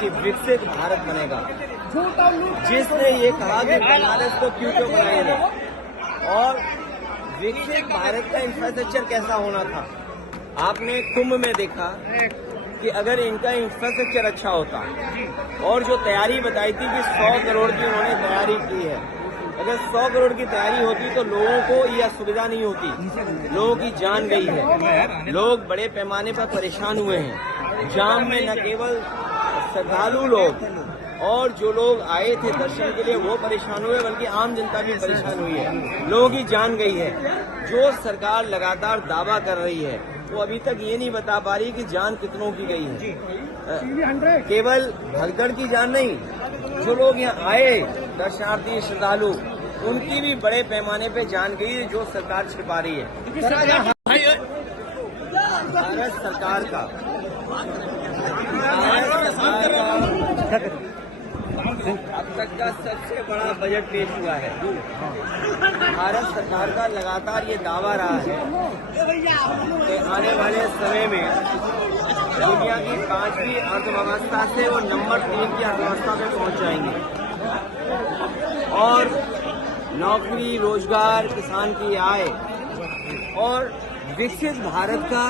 कि विकसित भारत बनेगा। जिसने ये कहा कि बनारस को क्यों बनाएंगे और विकसित भारत का इंफ्रास्ट्रक्चर कैसा होना था, आपने कुंभ में देखा कि अगर इनका इंफ्रास्ट्रक्चर अच्छा होता और जो तैयारी बताई थी कि 100 करोड़ की उन्होंने तैयारी की है, अगर 100 करोड़ की तैयारी होती तो लोगों को यह असुविधा नहीं होती। लोगों की जान गई है, लोग बड़े पैमाने पर परेशान हुए हैं। जाम में न केवल श्रद्धालु लोग और जो लोग आए थे दर्शन के लिए वो परेशान हुए, बल्कि आम जनता भी परेशान हुई है। लोगों की जान गई है। जो सरकार लगातार दावा कर रही है वो अभी तक ये नहीं बता पा रही कि जान कितनों की गई है। केवल भगदड़ की जान नहीं, जो लोग यहाँ आए दर्शनार्थी श्रद्धालु, उनकी भी बड़े पैमाने पे जान गई है, जो सरकार छिपा रही है। भारत सरकार का अब तक का सबसे बड़ा बजट पेश हुआ है। भारत सरकार का लगातार ये दावा रहा है कि आने वाले समय में दुनिया की 5वीं अर्थव्यवस्था से वो नंबर 3 की अर्थव्यवस्था में पहुंच जाएंगे और नौकरी, रोजगार, किसान की आय और विकसित भारत का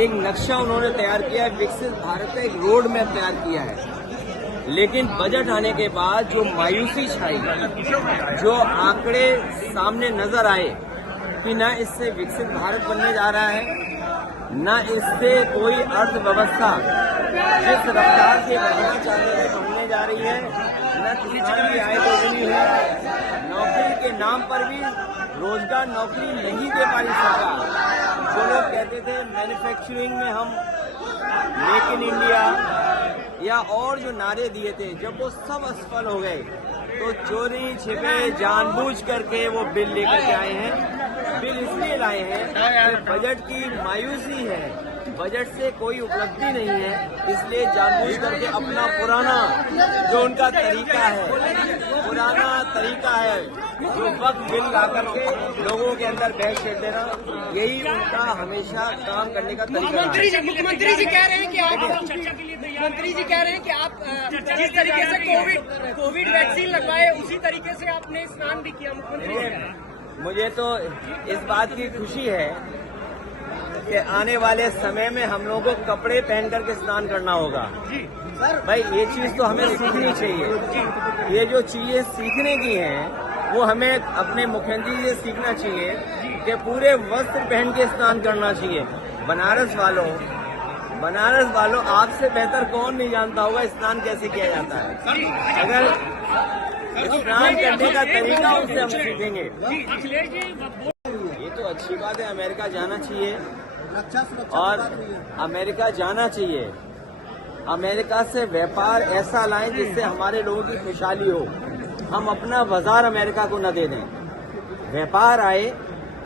एक नक्शा उन्होंने तैयार किया है। विकसित भारत का एक रोड मैप तैयार किया है। लेकिन बजट आने के बाद जो मायूसी छाई, जो आंकड़े सामने नजर आए कि न इससे विकसित भारत बनने जा रहा है, न इससे कोई अर्थव्यवस्था जिस रफ्तार से बढ़ना चाहते हैं बढ़ने जा रही है, न किसान की आय दोगुनी है। नौकरी के नाम पर भी रोजगार नौकरी नहीं दे पाई सरकार। जो लोग कहते थे मैन्युफैक्चरिंग में हम मेक इन इंडिया या और जो नारे दिए थे, जब वो सब असफल हो गए तो चोरी छिपे जानबूझ करके वो बिल लेकर के आए हैं। बिल इसलिए लाए हैं कि बजट की मायूसी है, बजट से कोई उपलब्धि नहीं है, इसलिए जानबूझ करके अपना पुराना जो उनका तरीका है जो वक्त बिल ला करके लोगों के अंदर बहस छेड़ देना, यही उनका हमेशा काम करने का तरीका है। मुख्यमंत्री जी कह रहे हैं कि आप जिस तरीके से कोविड वैक्सीन लगवाए उसी तरीके से आपने स्नान भी किया। मुख्यमंत्री, मुझे तो इस बात की खुशी है कि आने वाले समय में हम लोगों को कपड़े पहन करके स्नान करना होगा। भाई ये चीज तो हमें सीखनी चाहिए। ये जो चीजें सीखने की हैं वो हमें अपने मुख्यमंत्री से सीखना चाहिए कि पूरे वस्त्र पहन के स्नान करना चाहिए। बनारस वालों आपसे बेहतर कौन नहीं जानता होगा स्नान कैसे किया जाता है। अगर स्नान करने का तरीका उनसे हम सीखेंगे। ये तो अच्छी बात है, अमेरिका जाना चाहिए और अमेरिका जाना चाहिए। अमेरिका से व्यापार ऐसा लाएं जिससे हमारे लोगों की खुशहाली हो। हम अपना बाजार अमेरिका को न दे दें। व्यापार आए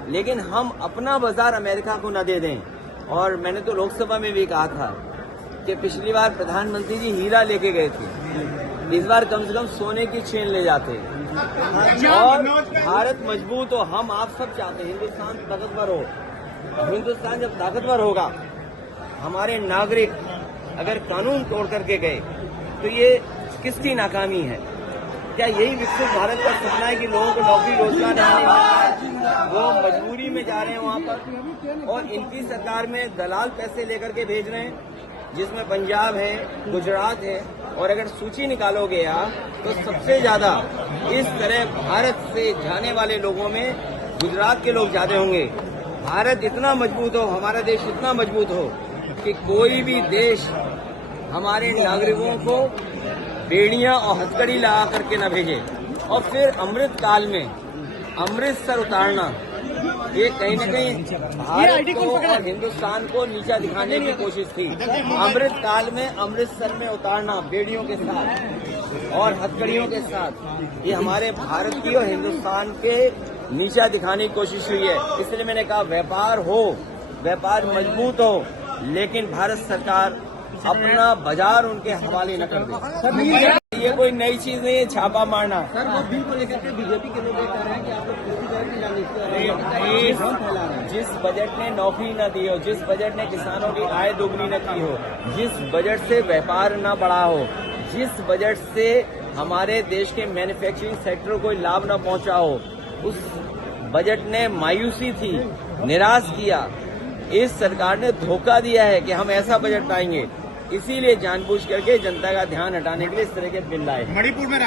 लेकिन हम अपना बाजार अमेरिका को न दे दें। और मैंने तो लोकसभा में भी कहा था कि पिछली बार प्रधानमंत्री जी हीरा लेके गए थे, इस बार कम से कम सोने की चेन ले जाते और भारत मजबूत हो। हम आप सब चाहते हैं हिंदुस्तान ताकतवर हो। हिंदुस्तान जब ताकतवर होगा, हमारे नागरिक अगर कानून तोड़ करके गए तो ये किसकी नाकामी है? क्या यही विकसित भारत का सपना है कि लोगों को नौकरी रोजगार नहीं मिल रहा है, वो मजबूरी में जा रहे हैं वहाँ पर और इनकी सरकार में दलाल पैसे लेकर के भेज रहे हैं, जिसमें पंजाब है, गुजरात है। और अगर सूची निकालोगे आप तो सबसे ज्यादा इस तरह भारत से जाने वाले लोगों में गुजरात के लोग ज्यादा होंगे। भारत इतना मजबूत हो, हमारा देश इतना मजबूत हो कि कोई भी देश हमारे नागरिकों को बेड़ियां और हथकड़ी लगा करके न भेजे। और फिर अमृत काल में अमृतसर उतारना, ये कहीं न कहीं भारत को और हिंदुस्तान को नीचा दिखाने की कोशिश थी। अमृत काल में अमृतसर में उतारना बेड़ियों के साथ और हथकड़ियों के साथ, ये हमारे भारत की और हिंदुस्तान के नीचा दिखाने की कोशिश हुई है। इसलिए मैंने कहा व्यापार हो, व्यापार मजबूत हो, लेकिन भारत सरकार अपना बाजार उनके हवाले न कर दे। ये कोई नई चीज नहीं है छापा मारना। सर वो बिल को लेकर के बीजेपी के लोग कह रहे हैं कि आप लोग जिस बजट ने नौकरी न दी हो, जिस बजट ने किसानों की आय दोगुनी न की हो, जिस बजट से व्यापार न बढ़ा हो, जिस बजट से हमारे देश के मैन्युफैक्चरिंग सेक्टर को कोई लाभ न पहुंचा हो, उस बजट ने मायूसी थी, निराश किया। इस सरकार ने धोखा दिया है कि हम ऐसा बजट पाएंगे, इसीलिए जानबूझ करके जनता का ध्यान हटाने के लिए इस तरह के बिल लाए। मणिपुर में